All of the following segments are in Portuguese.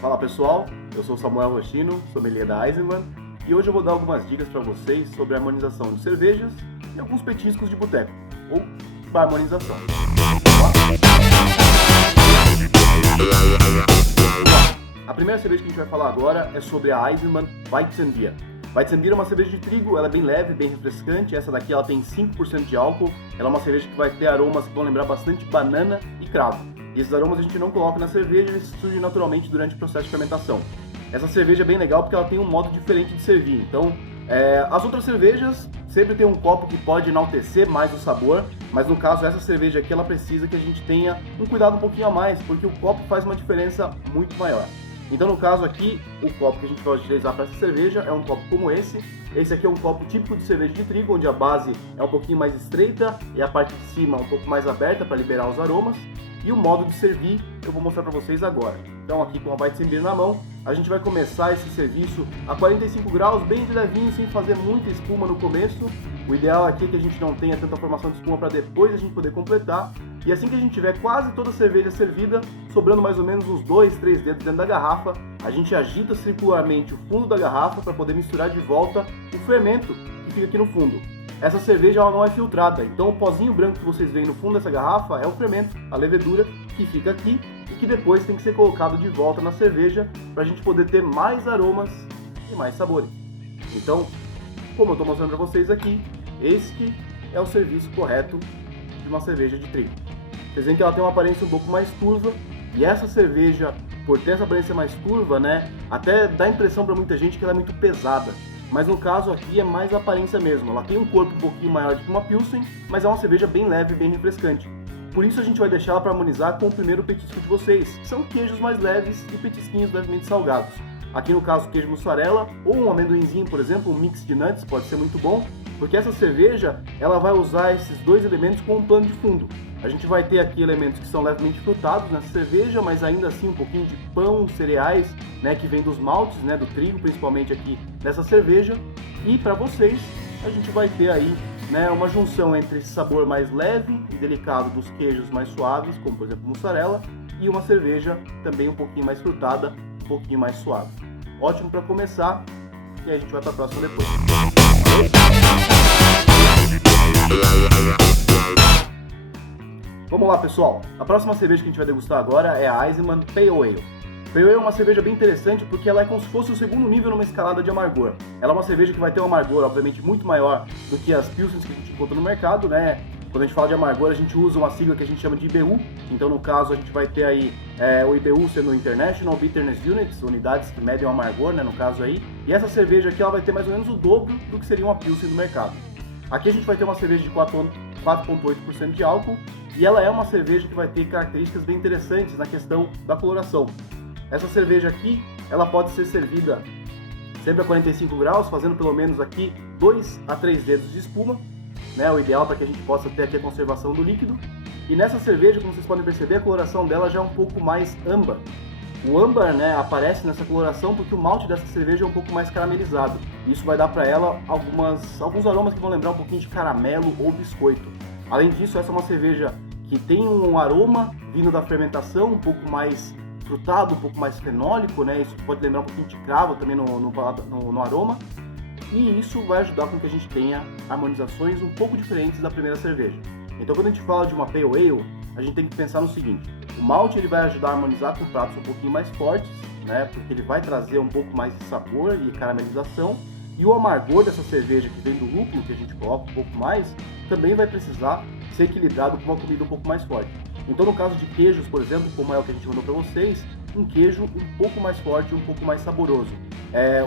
Fala pessoal, eu sou Samuel Rochino, sommelier da Eisenbahn, e hoje eu vou dar algumas dicas para vocês sobre a harmonização de cervejas e alguns petiscos de boteco, ou barmonização. A primeira cerveja que a gente vai falar agora é sobre a Eisenbahn Weizenbier. Weizenbier é uma cerveja de trigo, ela é bem leve, bem refrescante. Essa daqui ela tem 5% de álcool, ela é uma cerveja que vai ter aromas que vão lembrar bastante banana e cravo. E esses aromas a gente não coloca na cerveja, eles surgem naturalmente durante o processo de fermentação. Essa cerveja é bem legal porque ela tem um modo diferente de servir. Então, as outras cervejas sempre tem um copo que pode enaltecer mais o sabor, mas no caso essa cerveja aqui ela precisa que a gente tenha um cuidado um pouquinho a mais, porque o copo faz uma diferença muito maior. Então no caso aqui, o copo que a gente vai utilizar para essa cerveja é um copo como esse. Esse aqui é um copo típico de cerveja de trigo, onde a base é um pouquinho mais estreita e a parte de cima um pouco mais aberta para liberar os aromas. E o modo de servir eu vou mostrar para vocês agora. Então aqui com a Weizenbier na mão, a gente vai começar esse serviço a 45 graus, bem de levinho, sem fazer muita espuma no começo. O ideal aqui é que a gente não tenha tanta formação de espuma para depois a gente poder completar. E assim que a gente tiver quase toda a cerveja servida, sobrando mais ou menos uns 2, 3 dedos dentro da garrafa, a gente agita circularmente o fundo da garrafa para poder misturar de volta o fermento que fica aqui no fundo. Essa cerveja ela não é filtrada, então o pozinho branco que vocês veem no fundo dessa garrafa é o fermento, a levedura que fica aqui e que depois tem que ser colocado de volta na cerveja para a gente poder ter mais aromas e mais sabores. Então, como eu estou mostrando para vocês aqui, esse que é o serviço correto de uma cerveja de trigo. Vocês veem que ela tem uma aparência um pouco mais turva, e essa cerveja, por ter essa aparência mais turva, né, até dá a impressão para muita gente que ela é muito pesada. Mas no caso aqui é mais a aparência mesmo. Ela tem um corpo um pouquinho maior do que uma Pilsen, mas é uma cerveja bem leve e bem refrescante. Por isso a gente vai deixar ela para harmonizar com o primeiro petisco de vocês, que são queijos mais leves e petisquinhos levemente salgados. Aqui no caso queijo mussarela ou um amendoinzinho, por exemplo, um mix de nuts pode ser muito bom, porque essa cerveja ela vai usar esses dois elementos como um plano de fundo. A gente vai ter aqui elementos que são levemente frutados nessa cerveja, mas ainda assim um pouquinho de pão, cereais, né, que vem dos maltes, né, do trigo, principalmente aqui nessa cerveja. E para vocês, a gente vai ter aí, né, uma junção entre esse sabor mais leve e delicado dos queijos mais suaves, como por exemplo mussarela, e uma cerveja também um pouquinho mais frutada, um pouquinho mais suave. Ótimo para começar, e aí a gente vai para a próxima depois. Vamos lá pessoal, a próxima cerveja que a gente vai degustar agora é a Eisenbahn Pale Ale. Pale Ale é uma cerveja bem interessante porque ela é como se fosse o segundo nível numa escalada de amargor. Ela é uma cerveja que vai ter um amargor obviamente muito maior do que as Pilsens que a gente encontra no mercado, né? Quando a gente fala de amargor a gente usa uma sigla que a gente chama de IBU, então no caso a gente vai ter aí o IBU sendo International Bitterness Units, unidades que medem o amargor, né, no caso aí. E essa cerveja aqui ela vai ter mais ou menos o dobro do que seria uma Pilsen no mercado. Aqui a gente vai ter uma cerveja de 4,8% de álcool e ela é uma cerveja que vai ter características bem interessantes na questão da coloração. Essa cerveja aqui, ela pode ser servida sempre a 45 graus, fazendo pelo menos aqui 2 a 3 dedos de espuma, né, o ideal para que a gente possa ter aqui a conservação do líquido. E nessa cerveja, como vocês podem perceber, a coloração dela já é um pouco mais âmbar. O âmbar, né, aparece nessa coloração porque o malte dessa cerveja é um pouco mais caramelizado. Isso vai dar para ela alguns aromas que vão lembrar um pouquinho de caramelo ou biscoito. Além disso, essa é uma cerveja que tem um aroma vindo da fermentação, um pouco mais frutado, um pouco mais fenólico, né? Isso pode lembrar um pouquinho de cravo também no aroma. E isso vai ajudar com que a gente tenha harmonizações um pouco diferentes da primeira cerveja. Então quando a gente fala de uma Pale Ale, a gente tem que pensar no seguinte: o malte ele vai ajudar a harmonizar com pratos um pouquinho mais fortes, né? Porque ele vai trazer um pouco mais de sabor e caramelização. E o amargor dessa cerveja que vem do lúpulo, que a gente coloca um pouco mais, também vai precisar ser equilibrado com uma comida um pouco mais forte. Então no caso de queijos, por exemplo, como é o que a gente mandou para vocês, um queijo um pouco mais forte e um pouco mais saboroso.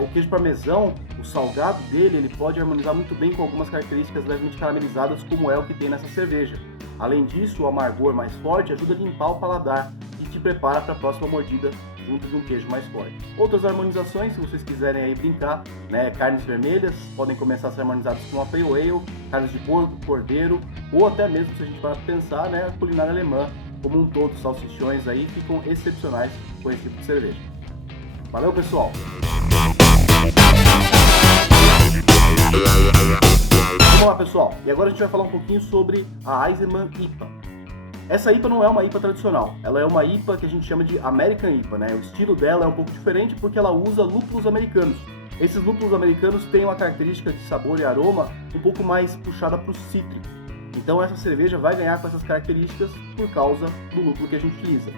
O queijo parmesão, o salgado dele, ele pode harmonizar muito bem com algumas características levemente caramelizadas, como é o que tem nessa cerveja. Além disso, o amargor mais forte ajuda a limpar o paladar e te prepara para a próxima mordida junto de um queijo mais forte. Outras harmonizações, se vocês quiserem aí brincar, né, carnes vermelhas podem começar a ser harmonizadas com uma Pale Ale, carnes de porco, cordeiro, ou até mesmo, se a gente parar para pensar, né, a culinária alemã como um todo, salsichões aí ficam excepcionais com esse tipo de cerveja. Valeu pessoal! Vamos lá, pessoal. E agora a gente vai falar um pouquinho sobre a Eisenbahn IPA. Essa IPA não é uma IPA tradicional, ela é uma IPA que a gente chama de American IPA, né? O estilo dela é um pouco diferente porque ela usa lúpulos americanos. Esses lúpulos americanos têm uma característica de sabor e aroma um pouco mais puxada para o cítrico. Então essa cerveja vai ganhar com essas características por causa do lúpulo que a gente utiliza.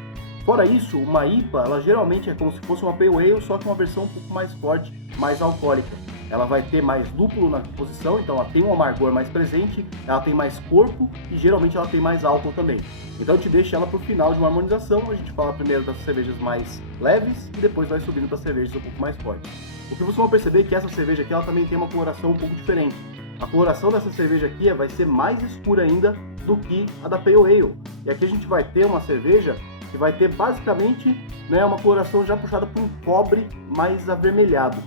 Fora isso, uma IPA, ela geralmente é como se fosse uma Pale Ale, só que uma versão um pouco mais forte, mais alcoólica. Ela vai ter mais lúpulo na composição, então ela tem um amargor mais presente, ela tem mais corpo e geralmente ela tem mais álcool também. Então a gente deixa ela para o final de uma harmonização, a gente fala primeiro das cervejas mais leves e depois vai subindo para as cervejas um pouco mais fortes. O que vocês vão perceber é que essa cerveja aqui ela também tem uma coloração um pouco diferente. A coloração dessa cerveja aqui vai ser mais escura ainda do que a da Pale Ale. E aqui a gente vai ter uma cerveja que vai ter basicamente, né, uma coloração já puxada para um cobre mais avermelhado.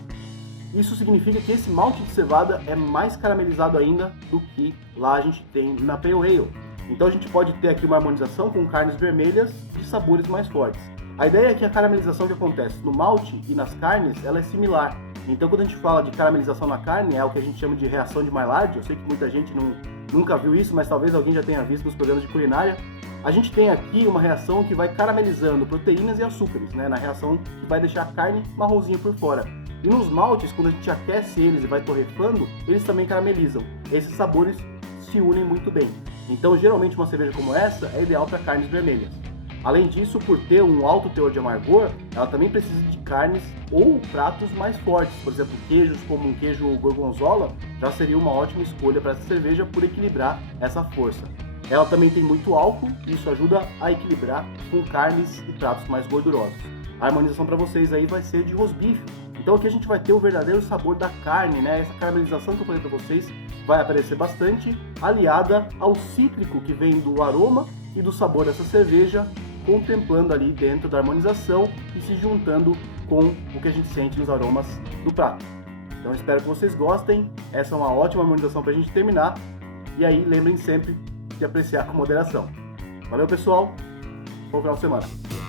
Isso significa que esse malte de cevada é mais caramelizado ainda do que lá a gente tem na Pale Ale. Então a gente pode ter aqui uma harmonização com carnes vermelhas de sabores mais fortes. A ideia é que a caramelização que acontece no malte e nas carnes, ela é similar. Então quando a gente fala de caramelização na carne, é o que a gente chama de reação de Maillard. Eu sei que muita gente nunca viu isso, mas talvez alguém já tenha visto nos programas de culinária. A gente tem aqui uma reação que vai caramelizando proteínas e açúcares, né? Na reação que vai deixar a carne marronzinha por fora. E nos maltes, quando a gente aquece eles e vai torrefando, eles também caramelizam. Esses sabores se unem muito bem. Então, geralmente, uma cerveja como essa é ideal para carnes vermelhas. Além disso, por ter um alto teor de amargor, ela também precisa de carnes ou pratos mais fortes. Por exemplo, queijos como um queijo gorgonzola já seria uma ótima escolha para essa cerveja por equilibrar essa força. Ela também tem muito álcool e isso ajuda a equilibrar com carnes e pratos mais gordurosos. A harmonização para vocês aí vai ser de rosbife. Então aqui a gente vai ter o verdadeiro sabor da carne, né? Essa caramelização que eu falei para vocês vai aparecer bastante, aliada ao cítrico que vem do aroma e do sabor dessa cerveja, contemplando ali dentro da harmonização e se juntando com o que a gente sente nos aromas do prato. Então espero que vocês gostem, essa é uma ótima harmonização para a gente terminar, e aí lembrem sempre de apreciar com moderação. Valeu pessoal, bom final de semana!